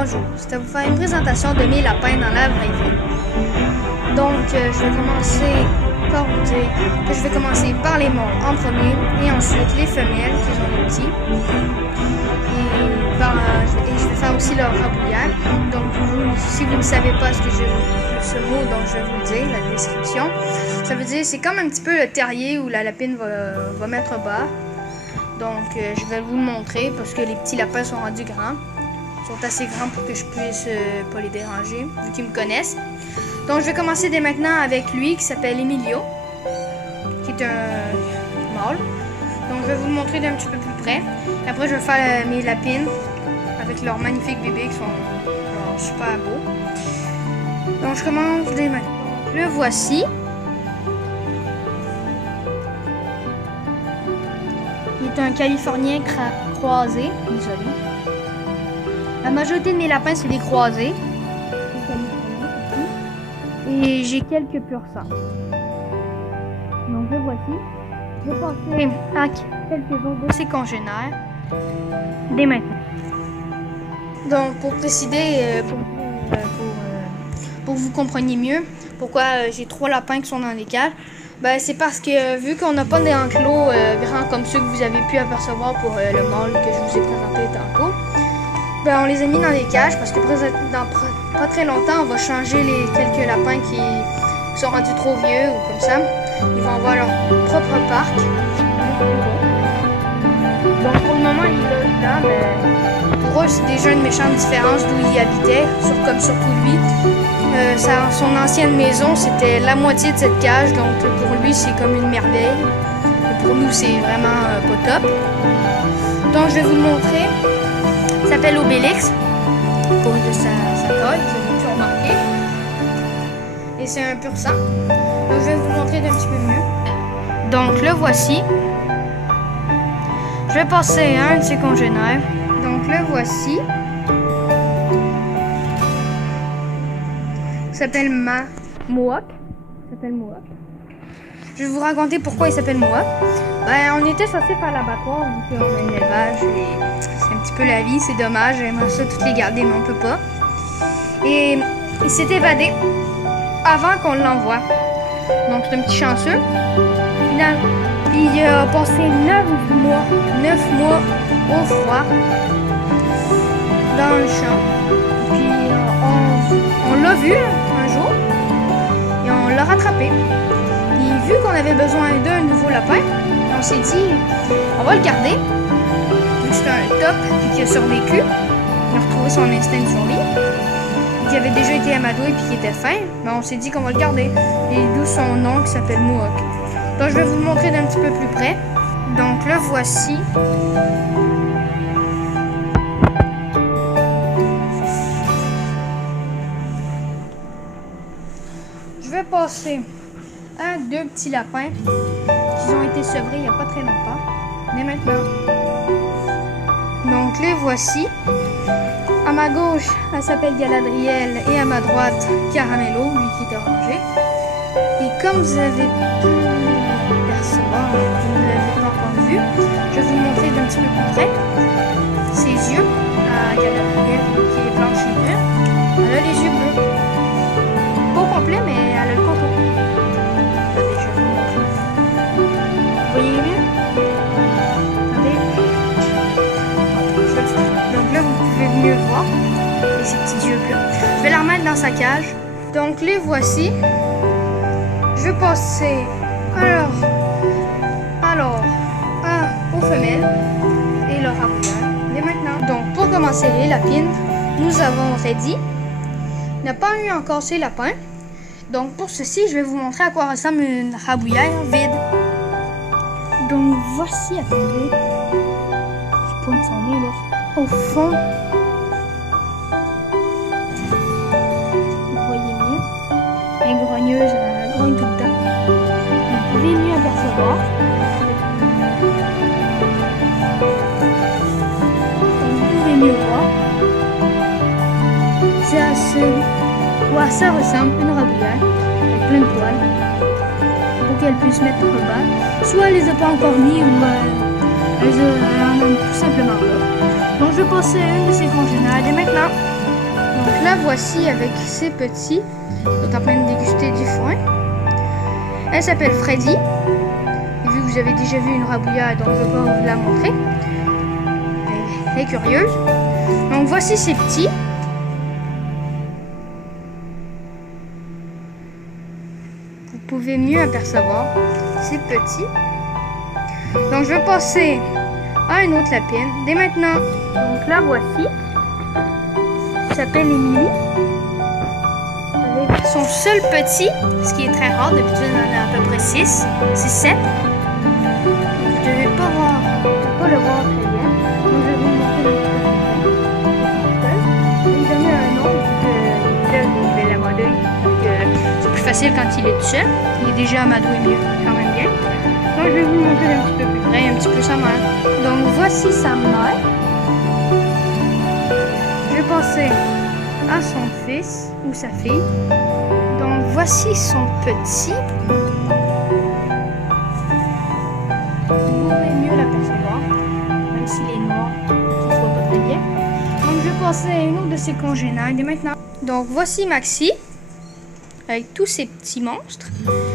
Bonjour, c'est à vous faire une présentation de mes lapins dans la vraie vie. Donc, je vais commencer par vous dire que je vais commencer par les mâles en premier et ensuite les femelles qui sont les petits. Et je vais faire aussi leur rabouillère. Donc, si vous ne savez pas ce mot, donc je vais vous le dire, la description. Ça veut dire c'est comme un petit peu le terrier où la lapine va mettre bas. Donc, je vais vous le montrer parce que les petits lapins sont rendus grands. Ils sont assez grands pour que je puisse pas les déranger, vu qu'ils me connaissent. Donc, je vais commencer dès maintenant avec lui qui s'appelle Emilio, qui est un mâle. Donc, je vais vous le montrer d'un petit peu plus près. Après, je vais faire mes lapines avec leurs magnifiques bébés qui sont super beaux. Donc, je commence dès maintenant. Le voici. Il est un Californien croisé. Désolé. La majorité de mes lapins, c'est des croisés. Et j'ai quelques pur sang. Donc, le voici. Je vais passer à quelques autres de ses congénères dès maintenant. Donc, pour préciser, pour que vous compreniez mieux pourquoi j'ai 3 lapins qui sont dans les cages, ben, c'est parce que vu qu'on n'a pas d'enclos grands comme ceux que vous avez pu apercevoir pour le mâle que je vous ai présenté tantôt, ben, on les a mis dans les cages parce que dans pas très longtemps, on va changer les quelques lapins qui sont rendus trop vieux ou comme ça. Ils vont avoir leur propre parc. Donc pour le moment, il est là, mais pour eux, c'est déjà une méchante différence d'où ils habitaient, comme surtout lui. Son ancienne maison, c'était la moitié de cette cage, donc pour lui, c'est comme une merveille. Et pour nous, c'est vraiment pas top. Donc je vais vous le montrer. Il s'appelle Obélix, pour sa taille, vous avez pu remarquer. Et c'est un pur sang. Donc je vais vous montrer d'un petit peu mieux. Donc le voici. Je vais passer à un de ses congénères. Donc le voici. Il s'appelle Mohawk. Je vais vous raconter pourquoi il s'appelle Mohawk. Ben, on était censé faire l'abattoir vu qu'on a un élevage et c'est un petit peu la vie, c'est dommage. J'aimerais ça toutes les garder, mais on peut pas. Et il s'est évadé avant qu'on l'envoie. Donc c'est un petit chanceux. Finalement, il a passé 9 mois au froid dans le champ. Puis on l'a vu un jour et on l'a rattrapé. Puis vu qu'on avait besoin d'un nouveau lapin, on s'est dit on va le garder. Vu que c'était un top et qu'il a survécu, il a retrouvé son instinct de survie. Qui avait déjà été amadoué et qui était fin, mais on s'est dit qu'on va le garder. Et d'où son nom qui s'appelle Mohawk. Donc je vais vous le montrer d'un petit peu plus près. Donc le voici. Je vais passer à 2 petits lapins qui ont été sevrés il n'y a pas très longtemps. Mais maintenant. Donc les voici. À ma gauche, elle s'appelle Galadriel et à ma droite, Caramello, lui qui est orangé. Et comme vous avez pu percevoir, vous ne l'avez pas encore vu, je vais vous montrer d'un petit peu plus près ses yeux à Galadriel qui est blanche et brune. Elle a les yeux bleus. Pas au complet, mais elle a le contour. Attendez, je vais vous montrer. Vous voyez mieux? Attendez. Je vais le faire. Donc là, vous pouvez mieux voir et ses petits yeux bleus. Je vais la remettre dans sa cage. Donc les voici. Je vais passer aux femelles et leur rabouillère. Et maintenant, donc pour commencer les lapines, nous avons Reddy. Il n'a pas eu encore ses lapins. Donc pour ceci, je vais vous montrer à quoi ressemble une rabouillère vide. Donc voici, attendez. Je pointe son nez là. Au fond. Vous voyez mieux. Elle est grogneuse, elle grogne tout le temps. Vous pouvez mieux apercevoir. Vous pouvez mieux voir. C'est à ce quoi ça ressemble une rabouillère avec plein de poils pour qu'elle puisse mettre au bas. Soit elle les a pas encore mis ou elle en a tout simplement pas. Donc je vais passer à une de ces congénères dès maintenant. Donc là, voici avec ses petits. Ils sont en train de déguster du foin. Elle s'appelle Freddy. Et vu que vous avez déjà vu une rabouillade, donc je vais pas vous la montrer. Elle est curieuse. Donc voici ses petits. Vous pouvez mieux apercevoir ces petits. Donc je vais passer à une autre lapine dès maintenant. Donc là voici. Elle s'appelle Emily. Avec son seul petit, ce qui est très rare. D'habitude on en a à peu près 6. C'est 7. Vous ne devez pas le voir très bien. Donc je vais vous montrer le petit. Je vais lui donner un nom vu que là il est amadoué. C'est plus facile quand il est tout seul. Il est déjà amadoué mieux, quand même bien. Donc je vais vous montrer un petit peu plus près, un petit peu sa mère. Donc voici sa mère. Je vais passer à son fils ou sa fille. Donc voici son petit. Vous pouvez mieux l'apercevoir, même s'il est noir, qu'il ne se voit pas très bien. Donc je vais passer à une autre de ses congénères dès maintenant. Donc voici Maxi, avec tous ces petits monstres.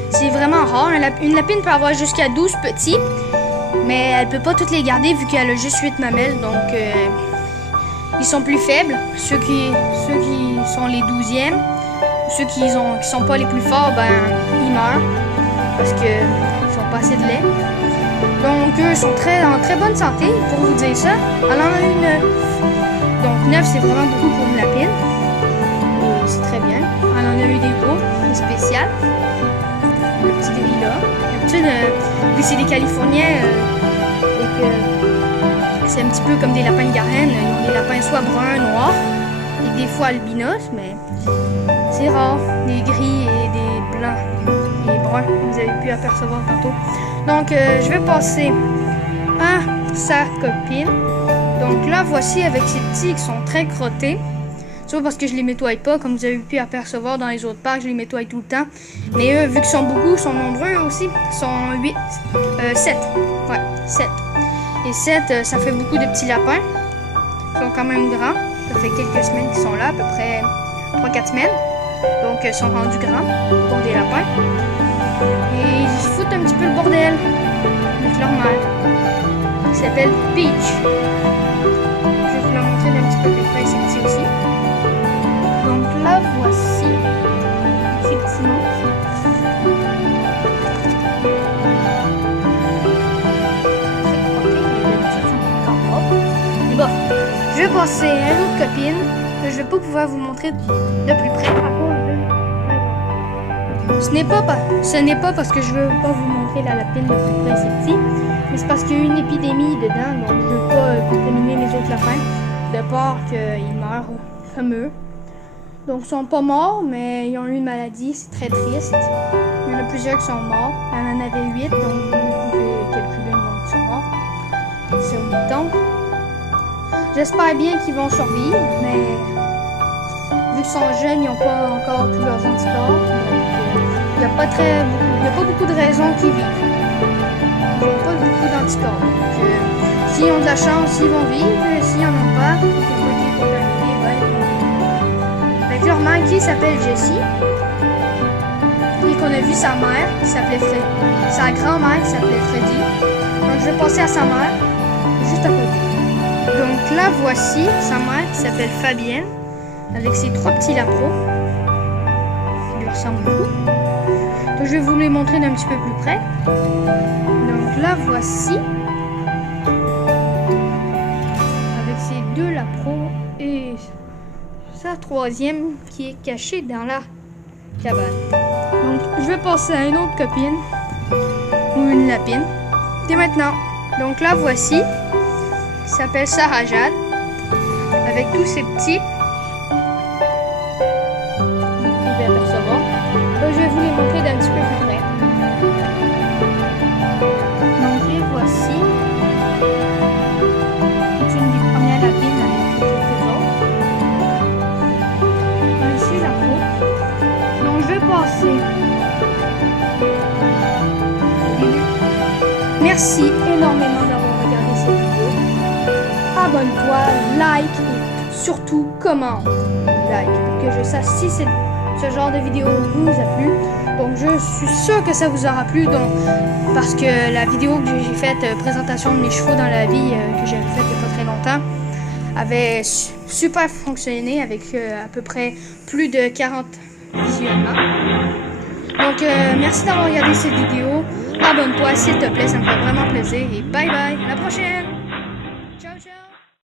C'est vraiment rare. Une lapine peut avoir jusqu'à 12 petits, mais elle peut pas toutes les garder vu qu'elle a juste 8 mamelles. Donc ils sont plus faibles. Ceux qui sont les 12e, ceux qui sont pas les plus forts, ben ils meurent parce qu'ils sont pas assez de lait. Donc eux sont en très bonne santé, pour vous dire ça. Elle en a eu 9. Donc 9 c'est vraiment beaucoup pour une lapine. Et c'est très bien. Elle en a eu des gros, des spéciales. Le petit gris là. D'habitude, vu que c'est des Californiens et que c'est un petit peu comme des lapins de Garenne, ils ont des lapins soit bruns, noirs et des fois albinos, mais c'est rare. Des gris et des blancs et bruns, vous avez pu apercevoir tantôt. Donc je vais passer à sa copine. Donc là, voici avec ces petits qui sont très crottés. C'est pas parce que je les nettoie pas, comme vous avez pu apercevoir dans les autres parcs, je les nettoie tout le temps. Mais eux, vu qu'ils sont beaucoup, sont nombreux aussi, sont 7. Ouais, 7. Et 7, ça fait beaucoup de petits lapins. Ils sont quand même grands. Ça fait quelques semaines qu'ils sont là, à peu près 3-4 semaines. Donc, ils sont rendus grands pour des lapins. Et ils foutent un petit peu le bordel avec leur mère, qui s'appelle Peach. Je vais vous la montrer d'un petit peu plus près, c'est petit aussi. Donc là, voici ces petits monstres. Mais bon, je vais passer à une autre copine que je ne vais pas pouvoir vous montrer de plus près à cause de... Ce n'est pas parce que je ne veux pas vous montrer la lapine de plus près, c'est petit, mais c'est parce qu'il y a eu une épidémie dedans, donc je ne veux pas contaminer les autres lapins, de peur qu'ils meurent comme eux. Donc ils sont pas morts, mais ils ont eu une maladie, c'est très triste. Il y en a plusieurs qui sont morts. Elle en avait 8, donc vous pouvez calculer le nombre qui sont morts. C'est 8 ans. J'espère bien qu'ils vont survivre, mais vu qu'ils sont jeunes, ils n'ont pas encore tous leurs anticorps. Il n'y a pas beaucoup de raisons qu'ils vivent. Ils n'ont pas beaucoup d'anticorps. Donc s'ils ont de la chance, ils vont vivre. S'ils n'en ont pas, ils vont être contaminés, ben, ils vont vivre. Avec leur mère qui s'appelle Jessie. Et qu'on a vu sa mère qui s'appelait Freddy. Sa grand-mère qui s'appelait Freddy. Donc je vais passer à sa mère, juste à côté. Donc là, voici sa mère qui s'appelle Fabienne, avec ses 3 petits lapros, qui lui ressemblent beaucoup. Donc je vais vous les montrer d'un petit peu plus près. Donc là, voici, avec ses 2 lapros et sa 3e qui est cachée dans la cabane. Donc je vais passer à une autre copine, ou une lapine, dès maintenant. Donc là, voici, qui s'appelle Sarah Jade, avec tous ses petits. Vous pouvez apercevoir. Là, je vais vous les montrer d'un petit peu plus près. Donc les voici. C'est une des premières lapines avec quelques autres. Ici la peau. Donc je vais passer au début. Merci énormément d'avoir regardé cette vidéo. Abonne-toi, like et tout surtout commente, like, pour que je sache si ce genre de vidéo vous a plu. Donc je suis sûr que ça vous aura plu, donc, parce que la vidéo que j'ai faite, présentation de mes chevaux dans la vie, que j'avais faite il n'y a pas très longtemps, avait super fonctionné avec à peu près plus de 40 visionnements. Donc merci d'avoir regardé cette vidéo. Abonne-toi s'il te plaît, ça me fait vraiment plaisir. Et bye bye, à la prochaine!